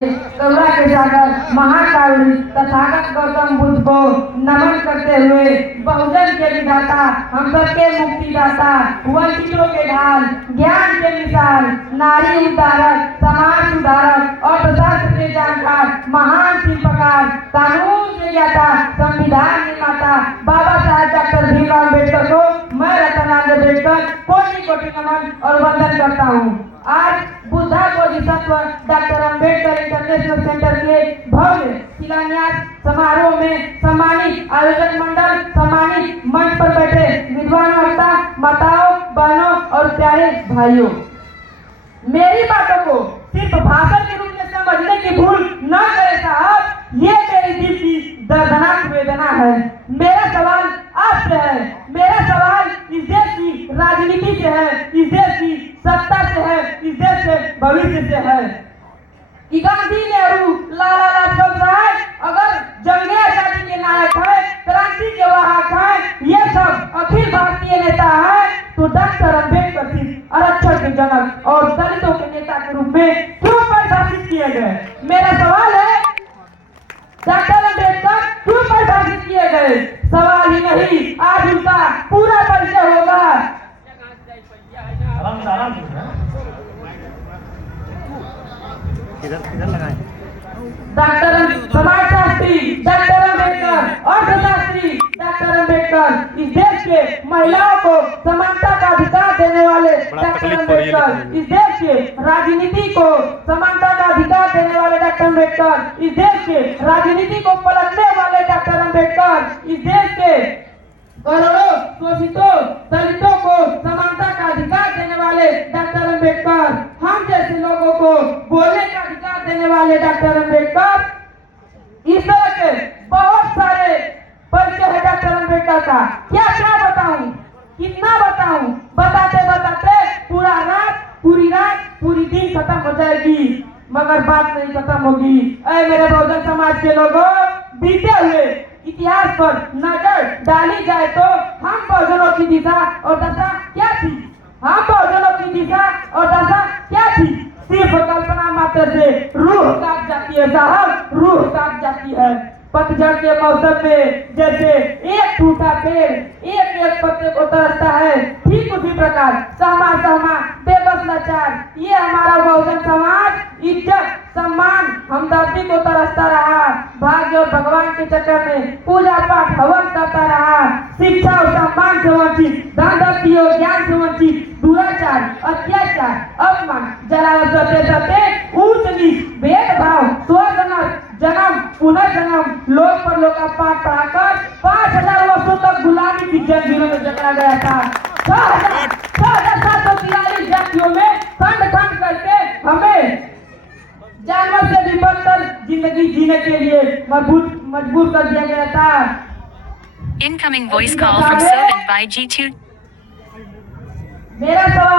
करुणा के सागर महाकारुणी तथागत गौतम बुद्ध को नमन करते हुए बहुजन के विधाता, हम सबके मुक्तिदाता, वंचितों के ढाल, ज्ञान के मिसाल, नारी उद्धारक, समाज सुधारक और अर्थशास्त्र के जानकार, महान शिल्पकार, कानून के ज्ञाता, संविधान निर्माता बाबा साहेब डॉक्टर भीमराव अम्बेडकर को मैं रत्नांजलि देकर कोटि कोटि नमन और वंदन करता हूँ। आज Buddha Bodhisattva doctor Ambedkar international centre के भव्य शिलान्यास समारोह में सम्मानित आयोजक मंडल, सम्मानित मंच पर बैठे विद्वान वक्ता, माताओं, बहनों और प्यारे भाइयों, मेरी बातों को सिर्फ भाषण के रूप में समझने की भूल न करें साहब। ये मेरी दिल की दर्दनाक वेदना है। मेरा सवाल आपसे है, मेरा सवाल इस देश की राजनीति से है, इस देश की सत्ता से है, इस देश के भविष्य से है कि गांधी, नेहरू, लाला लाजपत राय अगर जंगे आजादी के नायक है, क्रांति के वाहक है, ये सब अखिल भारतीय नेता है, तो डॉक्टर अम्बेडकर सिर्फ आरक्षण के जनक और दलितों के नेता के रूप में क्यों परिभाषित किए गए? मेरा सवाल है, डॉक्टर अम्बेडकर क्यों परिभाषित किए गए? सवाल ही नहीं, आज उनका पूरा परिचय होगा। किधर लगाए? डॉक्टर समाजशास्त्री डॉक्टर अम्बेडकर, अर्थशास्त्री डॉक्टर अम्बेडकर, इस देश के महिलाओं को समानता का अधिकार देने वाले डॉक्टर अम्बेडकर, इस देश के राजनीति को समानता का अधिकार देने वाले डॉक्टर अम्बेडकर, इस देश के राजनीति को पलटने वाले डॉक्टर अम्बेडकर, इस देश के करोड़ों शोषितों दलितों को समानता का अधिकार देने वाले डॉक्टर अम्बेडकर, हम जैसे लोगों को बोलने का अधिकार देने वाले डॉक्टर अम्बेडकर, इस तरह के बहुत सारे परिचय है डॉक्टर अम्बेडकर का। क्या क्या बताऊं, कितना बताऊं? बताते बताते पूरी रात पूरी दिन खत्म हो जाएगी, मगर बात नहीं खत्म होगी। ऐ मेरे बहुजन समाज के लोगों, बीते हुए इतिहास पर नजर डाली जाए तो हम बहुजनों की दिशा और दशा क्या थी? हम बहुजनों की दिशा और दशा क्या थी? सिर्फ कल्पना मात्र से रूह काट जाती है साहब, रूह काट जाती है। पतझड़ के मौसम में जैसे एक टूटा पेड़ एक एक पत्ते को तरसता है, ठीक उसी प्रकार सहमा सहमा बेबस लाचार ये हमारा बहुजन समाज इज्जत, सम्मान, हमदर्दी को तरसता रहा। भाग्य और भगवान के चक्कर में पूजा पाठ हवन करता रहा। शिक्षा और सम्मान से वंचित, धन दौलत और ज्ञान से वंचित, दुराचार, अत्याचार, अपमान, जलाल सत्य सत्य, ऊंच नीच, भेदभाव, स्वर्ग नरक, जन्म पुनर्जन्म, लोक पर लोक का पाठ पढ़ाकर 5000 वर्षों तक गुलामी की जंजीरों में जकड़ा गया था। 6743 जातियों में खंड खंड करके हमें जानवर से भी बढ़कर जिंदगी जीने के लिए मजबूर कर दिया गया था। Incoming voice call from Servant by G2. मेरा सवाल